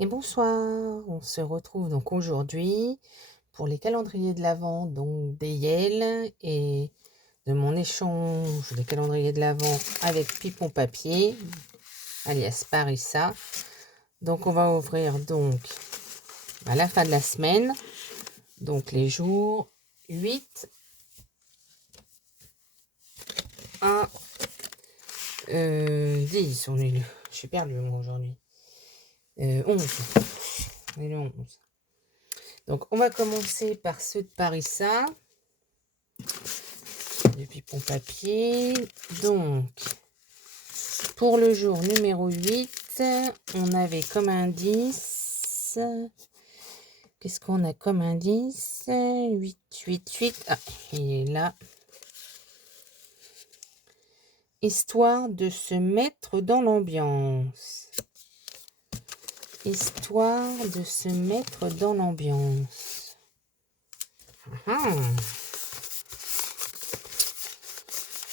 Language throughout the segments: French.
Et bonsoir, on se retrouve donc aujourd'hui pour les calendriers de l'Avent, donc d'Eyel et de mon échange des calendriers de l'Avent avec Pipon Papier, alias Parissa. Donc on va ouvrir donc à la fin de la semaine, donc les jours 8 à 10. Je suis perdu moi aujourd'hui. 11. On est le 11. Donc on va commencer par ceux de Parissa. Du Pipon Papier. Donc, pour le jour numéro 8, on avait comme indice... Qu'est-ce qu'on a comme indice? 8, 8, 8. Ah, il est là. Histoire de se mettre dans l'ambiance. Histoire de se mettre dans l'ambiance.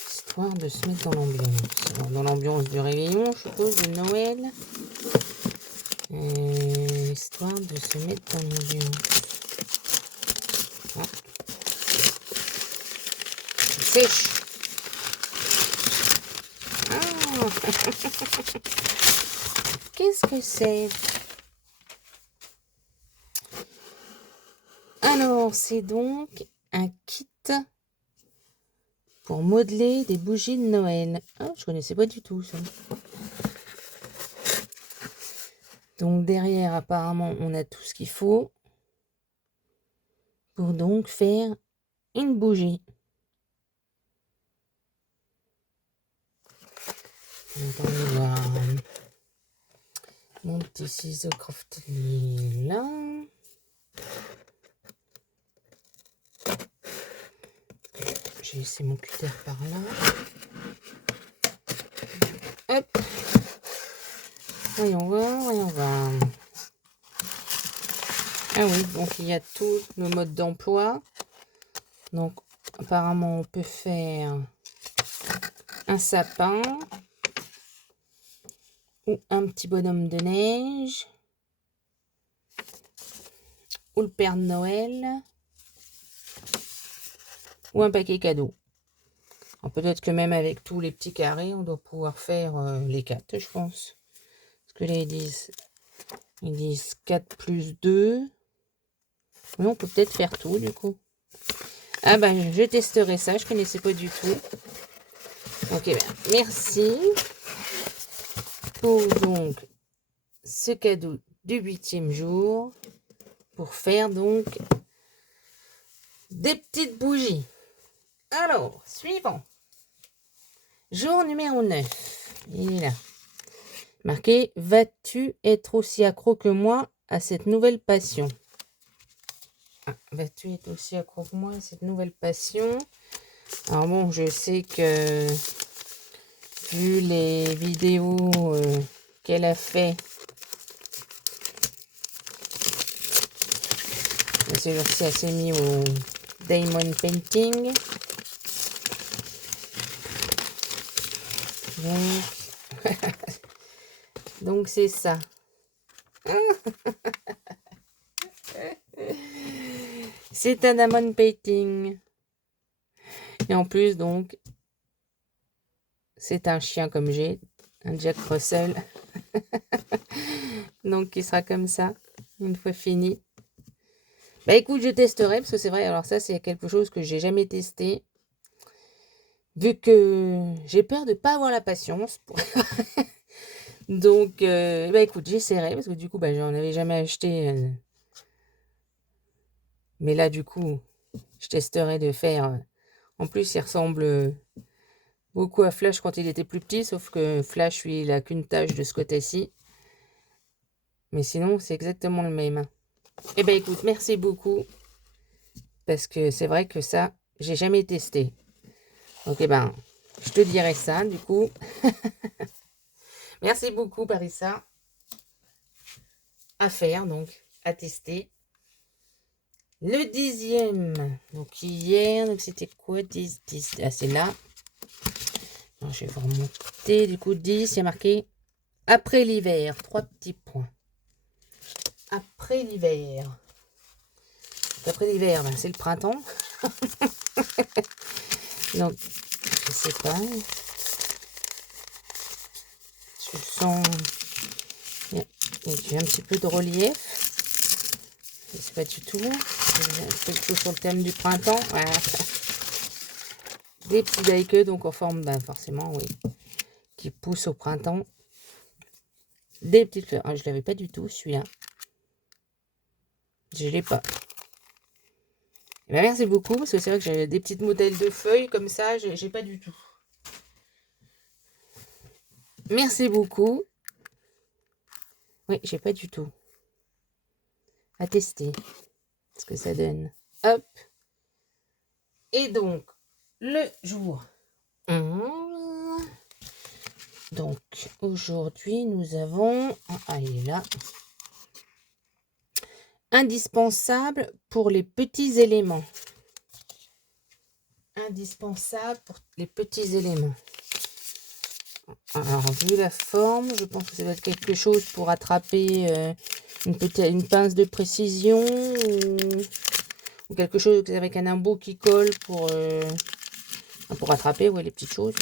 Histoire de se mettre dans l'ambiance. Alors, dans l'ambiance du réveillon, je suppose, de Noël. Histoire de se mettre dans l'ambiance. Ah. Sèche. Ah. Qu'est-ce que c'est? Alors, c'est donc un kit pour modeler des bougies de Noël. Ah, je connaissais pas du tout ça. Donc derrière, apparemment, on a tout ce qu'il faut pour donc faire une bougie. Donc, on va voir mon petit ciseau Craftly là. J'ai laissé mon cutter par là. Hop. Voyons voir, voyons voir. Ah oui, donc il y a tout le mode d'emploi. Donc apparemment on peut faire un sapin ou un petit bonhomme de neige ou le Père Noël ou un paquet cadeau. Peut-être que même avec tous les petits carrés, on doit pouvoir faire les 4, je pense. Parce que là, ils disent 4 plus 2. Mais on peut peut-être faire tout, du coup. Ah ben, je testerai ça, je connaissais pas du tout. Ok, ben, merci pour donc ce cadeau du 8e jour. Pour faire donc des petites bougies. Alors, suivant. Jour numéro 9. Il est là. Marqué « Vas-tu être aussi accro que moi à cette nouvelle passion ?» Vas-tu être aussi accro que moi à cette nouvelle passion? Alors bon, je sais que vu les vidéos qu'elle a fait, c'est aussi assez mis au diamond painting. Donc c'est ça. C'est un diamond painting. Et en plus, donc, c'est un chien comme j'ai, un Jack Russell. Donc, il sera comme ça, une fois fini. Bah écoute, je testerai, parce que c'est vrai, alors ça, c'est quelque chose que j'ai jamais testé. Vu que j'ai peur de pas avoir la patience. Donc, bah écoute, j'essaierai, parce que du coup, bah, j'en avais jamais acheté. Mais là, du coup, je testerai de faire. En plus, il ressemble beaucoup à Flash quand il était plus petit, sauf que Flash, lui, il a qu'une tache de ce côté-ci. Mais sinon, c'est exactement le même. Eh ben écoute, merci beaucoup. Parce que c'est vrai que ça, j'ai jamais testé. Donc, eh ben, je te dirai ça, du coup. Merci beaucoup, Parissa. À faire, donc, à tester. Le 10e. Donc, hier, donc c'était quoi 10, 10. Ah, c'est là. Alors, je vais vous remonter. Du coup, 10, il y a marqué après l'hiver. 3 petits points. après l'hiver. Après l'hiver, ben, c'est le printemps. Donc, je sais pas. Je sens... Il y a un petit peu de relief. Je sais pas du tout. Quelque chose sur le thème du printemps. Voilà. Des petits daikeux, donc en forme, ben, forcément, oui, qui poussent au printemps. Des petites fleurs. Ah, je l'avais pas du tout, celui-là. Je l'ai pas. Ben, merci beaucoup, parce que c'est vrai que j'ai des petites modèles de feuilles comme ça, j'ai pas du tout. Merci beaucoup. Oui, j'ai pas du tout. À tester ce que ça donne. Hop. Et donc, le jour 11. Donc, aujourd'hui, nous avons... Ah, il est là. Indispensable pour les petits éléments. Indispensable pour les petits éléments. Alors, vu la forme, je pense que ça va être quelque chose pour attraper une pince de précision ou quelque chose avec un embout qui colle pour attraper les petites choses.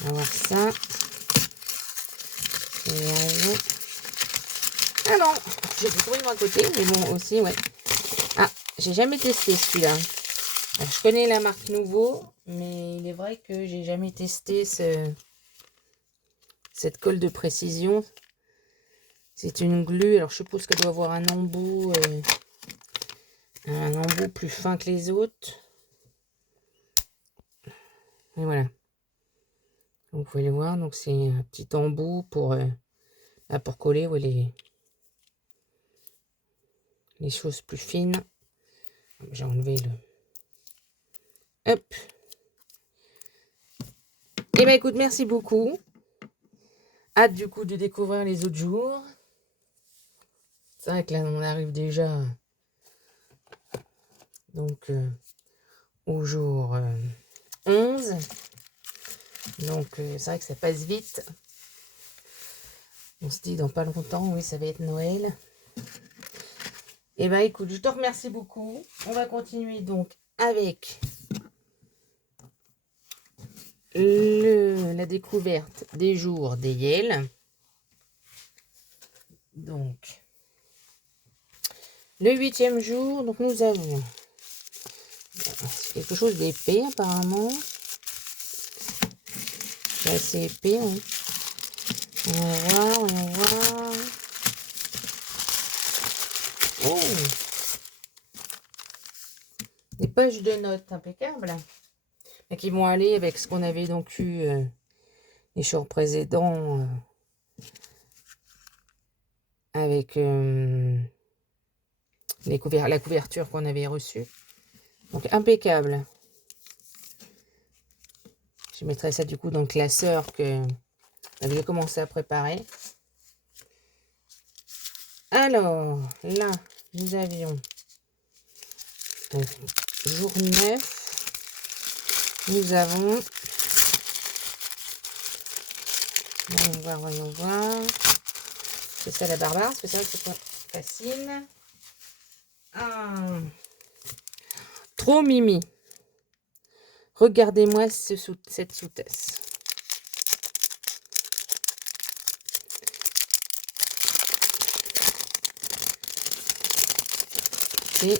On va voir ça. Ah non, j'ai trouvé à côté, mais bon aussi, ouais. Ah, j'ai jamais testé celui-là. Je connais la marque Nouveau, mais il est vrai que j'ai jamais testé cette colle de précision. C'est une glu, alors je suppose qu'elle doit avoir un embout plus fin que les autres. Et voilà. Donc vous pouvez le voir, donc c'est un petit embout pour coller les choses plus fines. J'ai enlevé le... Hop. Et ben écoute, merci beaucoup. Hâte du coup de découvrir les autres jours. C'est vrai que là on arrive déjà donc au jour 11. Donc c'est vrai que ça passe vite. On se dit dans pas longtemps, oui, ça va être Noël. Et ben écoute, je te remercie beaucoup. On va continuer donc avec la découverte des jours des Yel. Donc, le 8e jour, donc nous avons quelque chose d'épais apparemment. C'est assez épais. Hein. On va voir. Oh! Des pages de notes impeccables. Et qui vont aller avec ce qu'on avait donc eu les jours précédents. Avec la couverture qu'on avait reçue. Donc impeccable. Je mettrai ça du coup dans le classeur que j'avais commencé à préparer. Alors, là, nous avions donc jour 9. Nous avons... Voyons voir. C'est ça la barbare, parce que c'est vrai que c'est pas facile. Ah. Trop mimi. Regardez-moi cette sous-tasse. C'est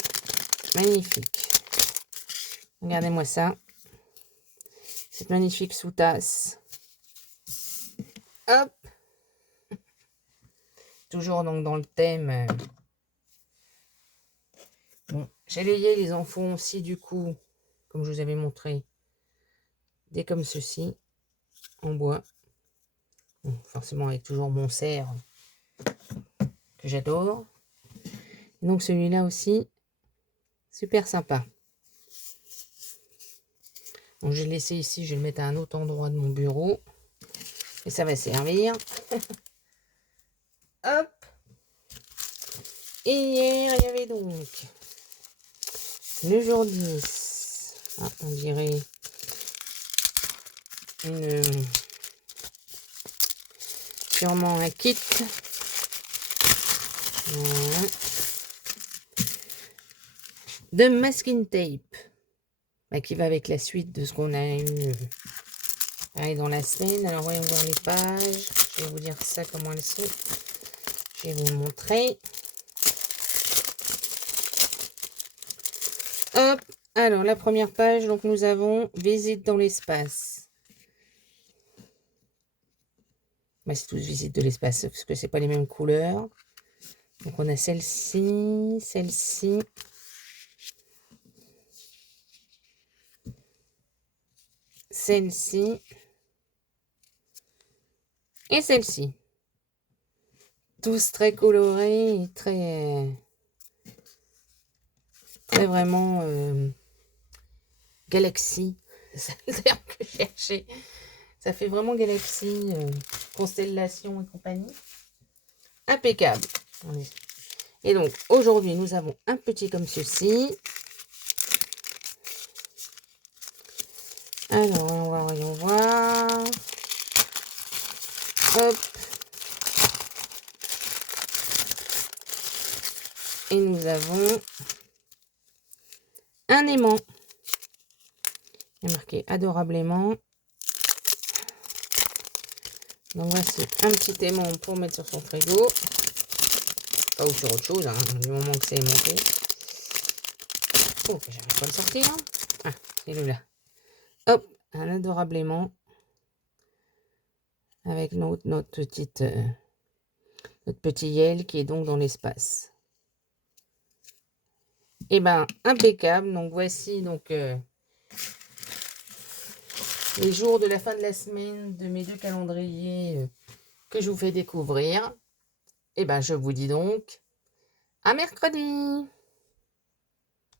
magnifique. Regardez-moi ça. Cette magnifique sous-tasse. Hop. Toujours donc dans le thème. Bon, j'ai layé les enfants aussi du coup, comme je vous avais montré, des comme ceci, en bois. Bon, forcément avec toujours mon cerf que j'adore. Donc celui-là aussi, super sympa. Donc j'ai laissé ici, je vais le mettre à un autre endroit de mon bureau. Et ça va servir. Hop. Et hier, il y avait donc le jour 10. Ah, on dirait sûrement un kit Voilà. De masking tape. Bah, qui va avec la suite de ce qu'on a eu dans la semaine. Alors, voyons voir les pages. Je vais vous dire ça, comment elles sont. Je vais vous le montrer. Hop. Alors, la première page, donc nous avons Visite dans l'espace. Bah, c'est tous Visite de l'espace, parce que c'est pas les mêmes couleurs. Donc, on a celle-ci, celle-ci. Celle-ci. Et celle-ci. Tous très colorés et très vraiment galaxie. C'est le terme que je cherchais. Ça fait vraiment galaxie, constellation et compagnie. Impeccable. Et donc, aujourd'hui, nous avons un petit comme ceci. Alors, voyons voir. Hop. Et nous avons un aimant. Il y a marqué adorablement. Donc voici un petit aimant pour mettre sur son frigo. Pas ou sur autre chose, hein, du moment que c'est aimanté. Oh, j'arrive pas à le sortir. Ah, il est là. Hop, un adorable aimant. Avec notre petit Yel qui est donc dans l'espace. Et ben, impeccable. Donc voici donc les jours de la fin de la semaine de mes 2 calendriers que je vous fais découvrir. Et ben, je vous dis donc à mercredi.